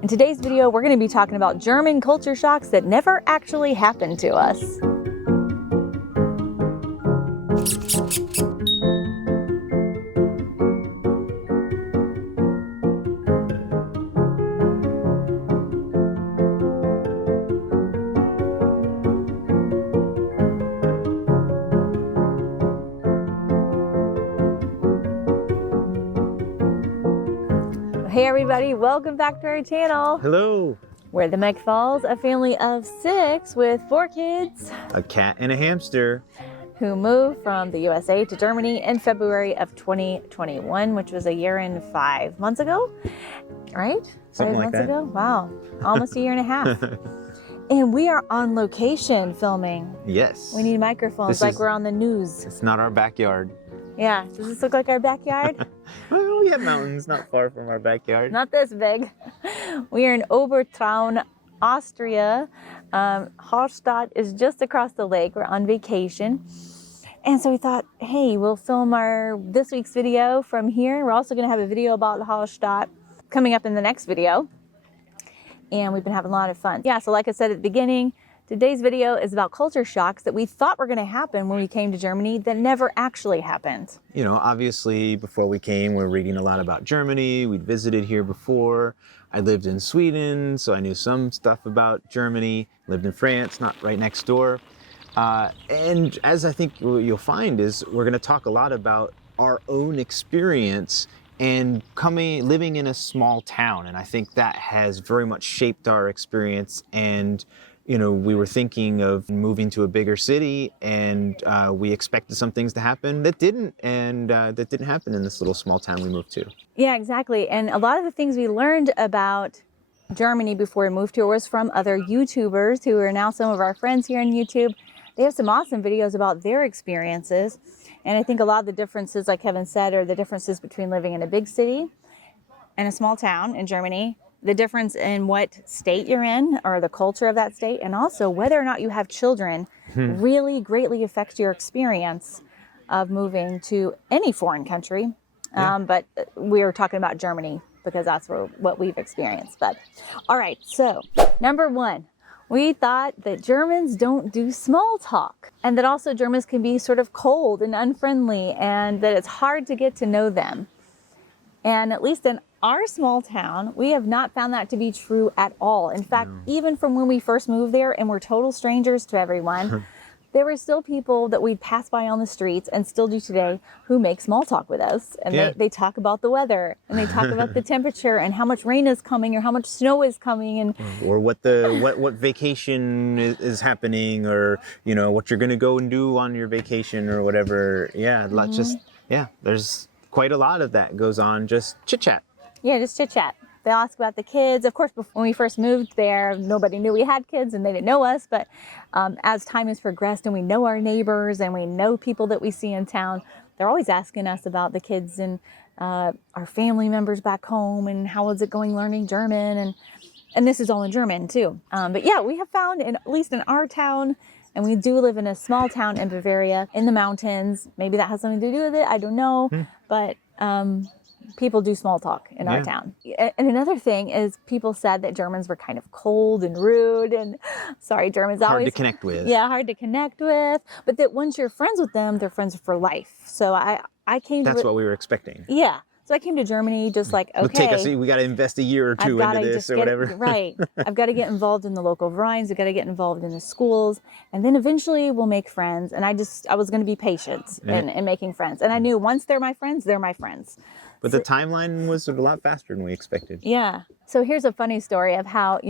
In today's video, we're going to be talking about German culture shocks that never actually happened to us. Hey everybody, welcome back to our channel. Hello. We're the McFalls, a family of 6 with 4 kids. A cat and a hamster. Who moved from the USA to Germany in February of 2021, which was a year and 5 months ago, right? Something 5 like months that. ago? Wow, almost a year and a half. And we are on location filming. Yes. We need microphones like we're on the news. It's not our backyard. Yeah, does this look like our backyard? Well, we have mountains not far from our backyard. Not this big. We are in Obertraun, Austria. Hallstatt is just across the lake. We're on vacation. And so we thought, hey, we'll film this week's video from here. We're also going to have a video about Hallstatt coming up in the next video. And we've been having a lot of fun. Yeah, so like I said at the beginning, today's video is about culture shocks that we thought were going to happen when we came to Germany that never actually happened. You know, obviously, before we came, we were reading a lot about Germany. We'd visited here before. I lived in Sweden, so I knew some stuff about Germany. Lived in France, not right next door. And as I think what you'll find is we're going to talk a lot about our own experience and living in a small town. And I think that has very much shaped our experience. And you know, we were thinking of moving to a bigger city, and we expected some things to happen that didn't, and that didn't happen in this little small town we moved to. Yeah, exactly. And a lot of the things we learned about Germany before we moved here was from other YouTubers who are now some of our friends here on YouTube. They have some awesome videos about their experiences. And I think a lot of the differences, like Kevin said, are the differences between living in a big city and a small town in Germany. The difference in what state you're in or the culture of that state, and also whether or not you have children really greatly affects your experience of moving to any foreign country. Yeah. But we were talking about Germany because that's what we've experienced. But all right, so number 1, we thought that Germans don't do small talk, and that also Germans can be sort of cold and unfriendly, and that it's hard to get to know them. And at least in our small town, we have not found that to be true at all. In fact, even from when we first moved there and we're total strangers to everyone, there were still people that we'd pass by on the streets, and still do today, who make small talk with us. And they talk about the weather, and they talk about the temperature and how much rain is coming or how much snow is coming, and or what vacation is happening, or you know what you're going to go and do on your vacation or whatever. Yeah, there's quite a lot of that goes on, just chit chat. Yeah, just chit chat. They'll ask about the kids. Of course, when we first moved there, nobody knew we had kids and they didn't know us. But as time has progressed and we know our neighbors and we know people that we see in town, they're always asking us about the kids and our family members back home and how is it going learning German. And this is all in German too. But yeah, we have found, at least in our town, and we do live in a small town in Bavaria in the mountains. Maybe that has something to do with it. I don't know. But people do small talk in our town. And another thing is people said that Germans were kind of cold and rude and Germans hard always to connect with. Yeah, hard to connect with. But that once you're friends with them, they're friends for life. So I came to... That's what we were expecting. Yeah. So I came to Germany just like, okay. We got to invest a year or two into this or whatever. Right. I've got to get involved in the local vereins. I've got to get involved in the schools. And then eventually we'll make friends. And I was going to be patient in making friends. And I knew once they're my friends, they're my friends. But the timeline was a lot faster than we expected. Yeah. So here's a funny story of how,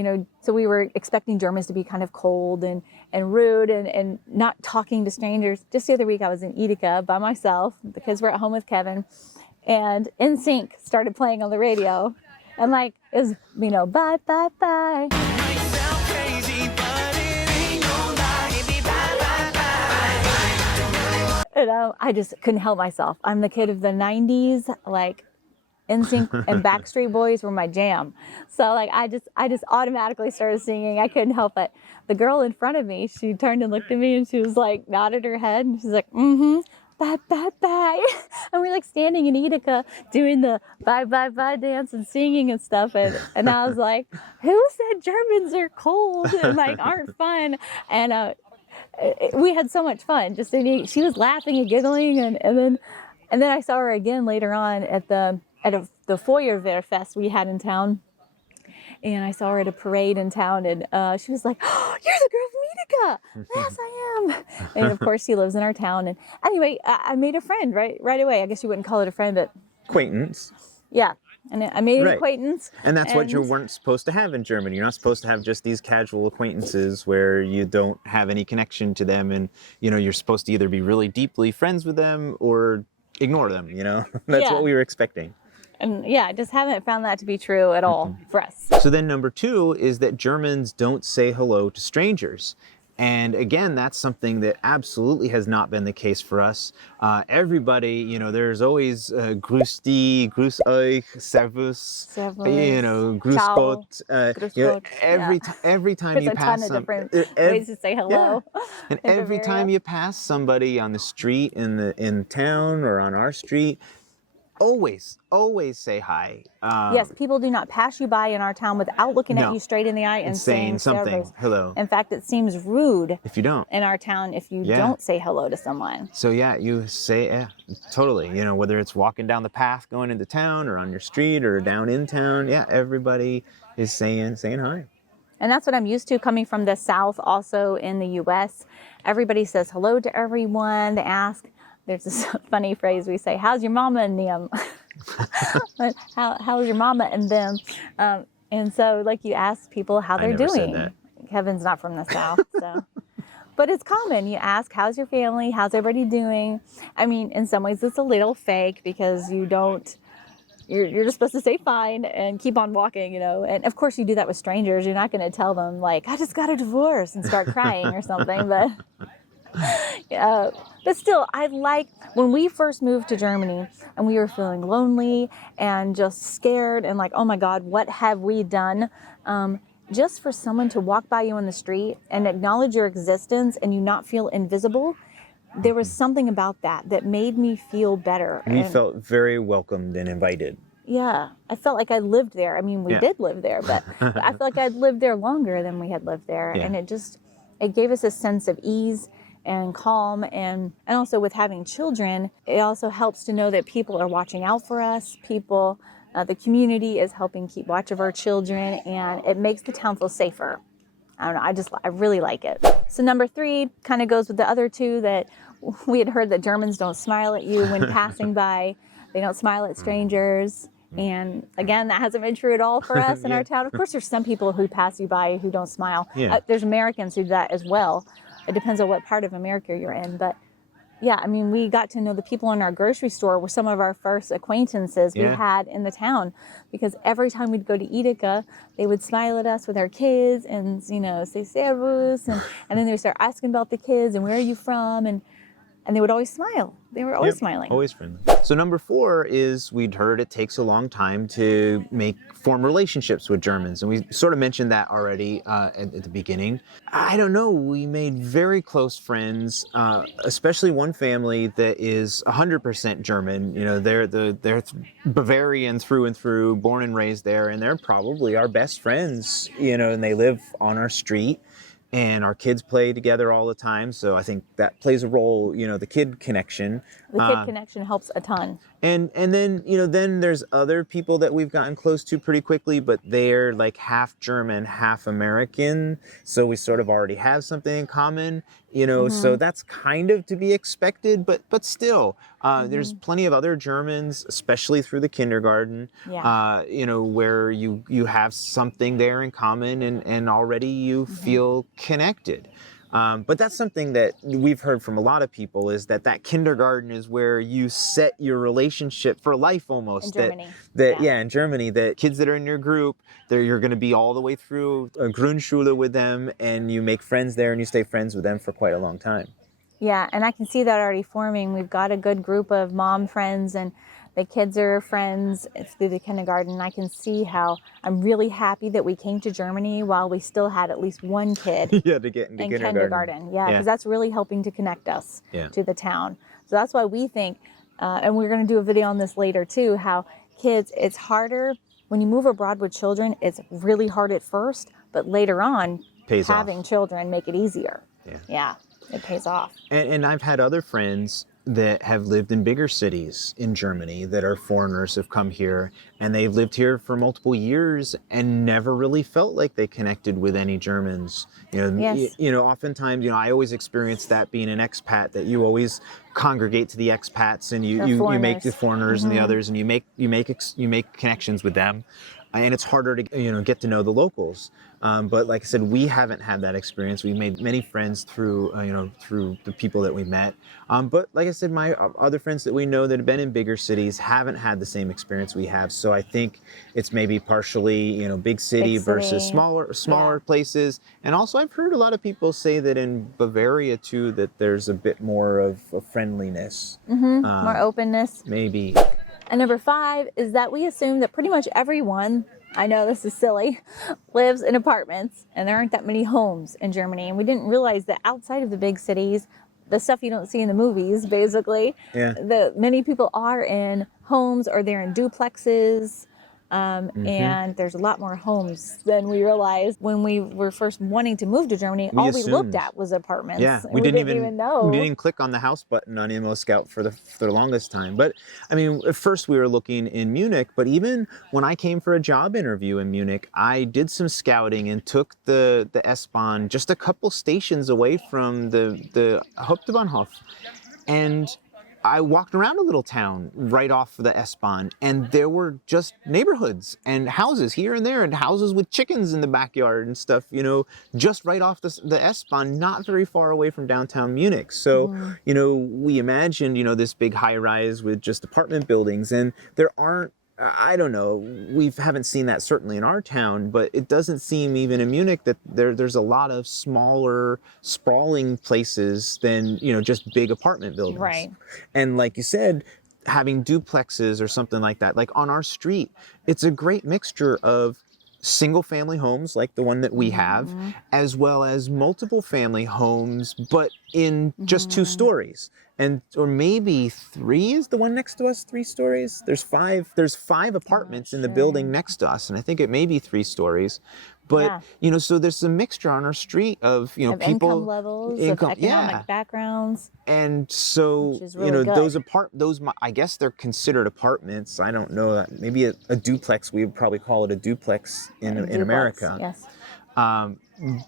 so we were expecting Germans to be kind of cold and rude and not talking to strangers. Just the other week I was in Edeka by myself. The kids were at home with Kevin. And NSYNC started playing on the radio. And it was, bye, bye, bye. I just couldn't help myself. I'm the kid of the 90s, NSYNC and Backstreet Boys were my jam. So I just automatically started singing. I couldn't help it. The girl in front of me, she turned and looked at me and she was nodded her head and she's like, mm-hmm. bye, bye, bye. And we're like standing in Utica doing the bye, bye, bye dance and singing and stuff. And I was like, who said Germans are cold and like aren't fun? And we had so much fun. She was laughing and giggling. And then I saw her again later on at the Feuerwehrfest we had in town. And I saw her at a parade in town, and she was like, oh, you're the girl from Utica. Yes, I am. And of course, she lives in our town. And anyway, I made a friend right away. I guess you wouldn't call it a friend, but Acquaintance. yeah. And I made an acquaintance. And that's what you weren't supposed to have in Germany. You're not supposed to have just these casual acquaintances where you don't have any connection to them. And, you're supposed to either be really deeply friends with them or ignore them, That's what we were expecting. And yeah, I just haven't found that to be true at all for us. So then number 2 is that Germans don't say hello to strangers. And again, that's something that absolutely has not been the case for us. Everybody, there's always grüß dich, grüß euch, servus, grüß Ciao, Gott. grüß Gott. Every time you pass there's a ton of different ways to say hello. Yeah. And every time you pass somebody on the street in town or on our street, always say hi. Yes, people do not pass you by in our town without looking at you straight in the eye and saying something. servus. Hello. In fact, it seems rude if you don't in our town if you don't say hello to someone. So yeah, you say totally. Whether it's walking down the path going into town or on your street or down in town, everybody is saying hi. And that's what I'm used to coming from the South, also in the U.S. Everybody says hello to everyone. They ask. There's this funny phrase we say, how's your mama and them? How's your mama and them? And so like you ask people how they're doing. Said that. Kevin's not from the South, so. But it's common. You ask, how's your family? How's everybody doing? I mean, in some ways it's a little fake because you're just supposed to say fine and keep on walking, And of course you do that with strangers. You're not going to tell them like, I just got a divorce and start crying or something, but... But still, when we first moved to Germany and we were feeling lonely and just scared and like, oh my God, what have we done? Just for someone to walk by you on the street and acknowledge your existence and you not feel invisible, there was something about that made me feel better. We felt very welcomed and invited. Yeah, I felt like I lived there. I mean, we did live there, but I felt like I'd lived there longer than we had lived there. Yeah. And it gave us a sense of ease and calm, and also with having children, it also helps to know that people are watching out for us. The community is helping keep watch of our children, and it makes the town feel safer. I don't know, I really like it. So number 3 kind of goes with the other 2, that we had heard that Germans don't smile at you when passing by. They don't smile at strangers. And again, that hasn't been true at all for us in our town. Of course, there's some people who pass you by who don't smile. Yeah. There's Americans who do that as well. It depends on what part of America you're in. But yeah, I mean, we got to know the people in our grocery store were some of our first acquaintances we had in the town, because every time we'd go to Utica, they would smile at us with our kids and, say servus. And then they would start asking about the kids and where are you from? And they would always smile. They were always smiling. Always friendly. So number 4 is we'd heard it takes a long time to form relationships with Germans. And we sort of mentioned that already at the beginning. I don't know. We made very close friends, especially one family that is 100% German. They're Bavarian through and through, born and raised there. And they're probably our best friends, and they live on our street. And our kids play together all the time, so I think that plays a role, the kid connection. The kid connection helps a ton. And then, then there's other people that we've gotten close to pretty quickly, but they're like half German, half American, so we sort of already have something in common, so that's kind of to be expected, but still, there's plenty of other Germans, especially through the kindergarten, where you have something there in common and already you feel connected. But that's something that we've heard from a lot of people, is that kindergarten is where you set your relationship for life almost. In Germany. In Germany, that kids that are in your group, you're going to be all the way through a Grundschule with them, and you make friends there and you stay friends with them for quite a long time. Yeah, and I can see that already forming. We've got a good group of mom friends, and the kids are friends through the kindergarten. I can see how I'm really happy that we came to Germany while we still had at least one kid to get into in kindergarten. Yeah, because that's really helping to connect us to the town. So that's why we think, and we're going to do a video on this later too, how kids, it's harder when you move abroad with children. It's really hard at first, but later on, having children make it easier. Yeah, it pays off. And I've had other friends that have lived in bigger cities in Germany that are foreigners, have come here, and they've lived here for multiple years and never really felt like they connected with any Germans. Oftentimes, I always experience that being an expat, that you always congregate to the expats and you make the foreigners and the others, and you make connections with them. And it's harder to get to know the locals. But like I said, we haven't had that experience. We've made many friends through the people that we met. But like I said, my other friends that we know that have been in bigger cities haven't had the same experience we have. So I think it's maybe partially, big city versus smaller places. And also I've heard a lot of people say that in Bavaria too, that there's a bit more of a friendliness. More openness. Maybe. And number 5 is that we assume that pretty much everyone, I know this is silly, lives in apartments, and there aren't that many homes in Germany. And we didn't realize that outside of the big cities, the stuff you don't see in the movies, basically, many people are in homes, or they're in duplexes. And there's a lot more homes than we realized when we were first wanting to move to Germany. All we looked at was apartments. Yeah, we didn't even know. We didn't click on the house button on Immo Scout for the longest time. But I mean, at first we were looking in Munich, but even when I came for a job interview in Munich, I did some scouting and took the S-Bahn just a couple stations away from the Hauptbahnhof. And I walked around a little town right off the S-Bahn, and there were just neighborhoods and houses here and there, and houses with chickens in the backyard and stuff, just right off the S-Bahn, not very far away from downtown Munich. So, we imagined, this big high rise with just apartment buildings, and there aren't, I don't know, we haven't seen that certainly in our town, but it doesn't seem even in Munich that there's a lot of smaller, sprawling places than, just big apartment buildings. Right. And like you said, having duplexes or something like that, like on our street, it's a great mixture of single family homes like the one that we have, as well as multiple family homes, but in just 2 stories. Or maybe 3 is the one next to us, 3 stories. There's 5 apartments in the building next to us, and I think it may be 3 stories. But, so there's a mixture on our street of people, income levels, of economic backgrounds. And so, really those, I guess they're considered apartments. I don't know, maybe a duplex, we would probably call it a duplex in America. Yes.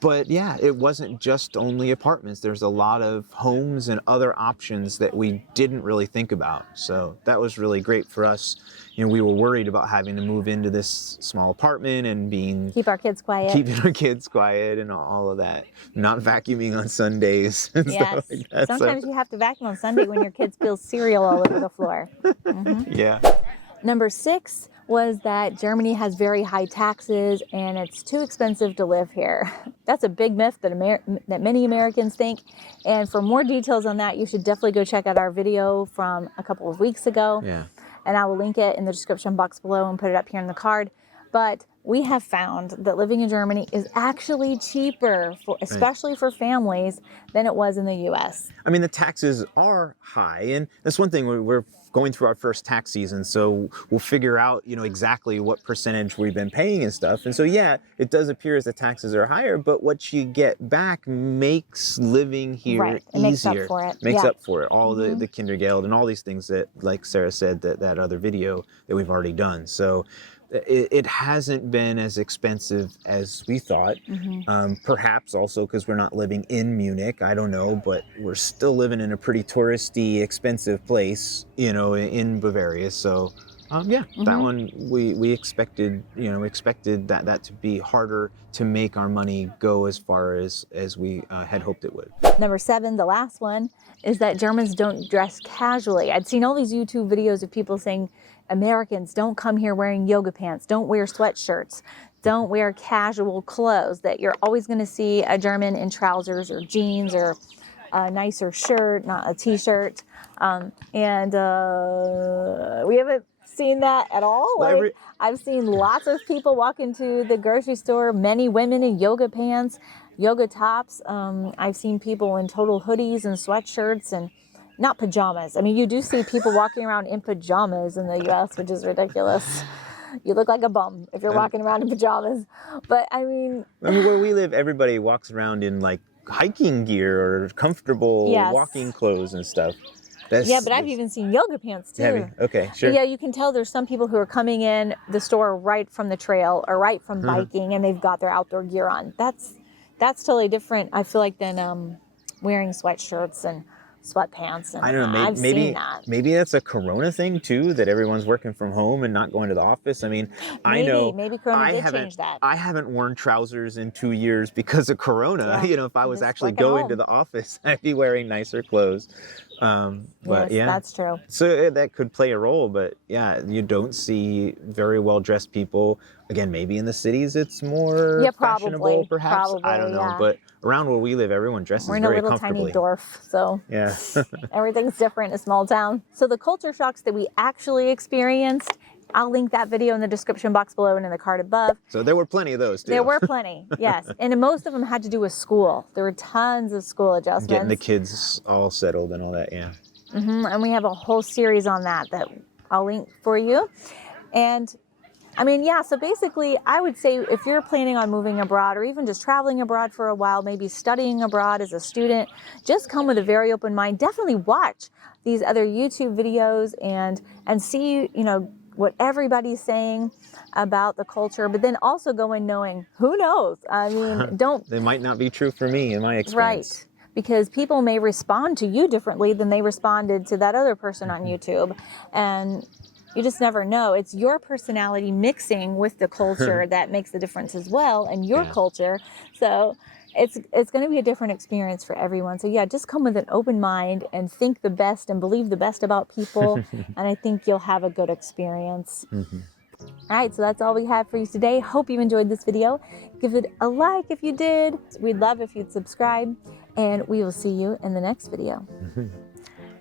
But yeah, it wasn't just only apartments. There's a lot of homes and other options that we didn't really think about. So that was really great for us. We were worried about having to move into this small apartment and keeping our kids quiet and all of that. Not vacuuming on Sundays and stuff like that. Sometimes you have to vacuum on Sunday when your kids spill cereal all over the floor. Yeah. Number 6 was that Germany has very high taxes and it's too expensive to live here. That's a big myth that many Americans think. And for more details on that, you should definitely go check out our video from a couple of weeks ago. Yeah. And I will link it in the description box below and put it up here in the card. But we have found that living in Germany is actually cheaper, especially for families, than it was in the U.S. I mean, the taxes are high, and that's one thing. We're going through our first tax season, so we'll figure out, exactly what percentage we've been paying and stuff. And so, yeah, it does appear as the taxes are higher, but what you get back makes living here easier. Makes up for it. Makes up for it. All the Kindergeld and all these things that, like Sarah said, that other video that we've already done. So it hasn't been as expensive as we thought. Perhaps also because we're not living in Munich. I don't know, but we're still living in a pretty touristy, expensive place, in Bavaria. So, that one we expected, that to be harder to make our money go as far as we had hoped it would. Number 7, the last one, is that Germans don't dress casually. I'd seen all these YouTube videos of people saying, Americans don't come here wearing yoga pants, don't wear sweatshirts, don't wear casual clothes, that you're always going to see a German in trousers or jeans or a nicer shirt, not a t-shirt. We haven't seen that at all. I've seen lots of people walk into the grocery store, many women in yoga pants, yoga tops. I've seen people in total hoodies and sweatshirts, and not pajamas. I mean, you do see people walking around in pajamas in the US, which is ridiculous. You look like a bum if you're walking around in pajamas. But I mean, where we live, everybody walks around in like hiking gear or comfortable Yes. walking clothes and stuff. Yeah, but I've even seen yoga pants too. Heavy. Okay, sure. But yeah, you can tell there's some people who are coming in the store right from the trail or right from biking, and they've got their outdoor gear on. That's totally different, I feel like, than wearing sweatshirts and sweatpants. And I don't know. I've Maybe seen that. maybe that's a Corona thing too. That everyone's working from home and not going to the office. I mean, I know Maybe Corona did change that. I haven't worn trousers in 2 years because of Corona. Yeah, You know, if I was just actually work at going home. to the office, I'd be wearing nicer clothes. But Yes, yeah, that's true. So that could play a role. But yeah, you don't see very well dressed people. Again, maybe in the cities it's more fashionable, perhaps. I don't know. Yeah. But around where we live, everyone dresses We're in a very little tiny comfortably. dwarf, so Yeah. everything's different in a small town. So the culture shocks that we actually experienced, I'll link that video in the description box below and in the card above. So there were plenty of those too. There were plenty, yes. And most of them had to do with school. There were tons of school adjustments. Getting the kids all settled and all that, yeah. And we have a whole series on that I'll link for you. And I mean, yeah, so basically I would say if you're planning on moving abroad or even just traveling abroad for a while, maybe studying abroad as a student, just come with a very open mind. Definitely watch these other YouTube videos and see, you know, what everybody's saying about the culture, but then also go in knowing, who knows? I mean, don't... They might not be true for me in my experience. Right. Because people may respond to you differently than they responded to that other person on YouTube. And you just never know. It's your personality mixing with the culture that makes the difference as well, and your culture. So it's going to be a different experience for everyone. So yeah, just come with an open mind and think the best and believe the best about people. And I think you'll have a good experience. All right, so that's all we have for you today. Hope you enjoyed this video. Give it a like if you did. We'd love if you'd subscribe. And we will see you in the next video.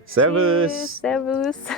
Servus. Servus.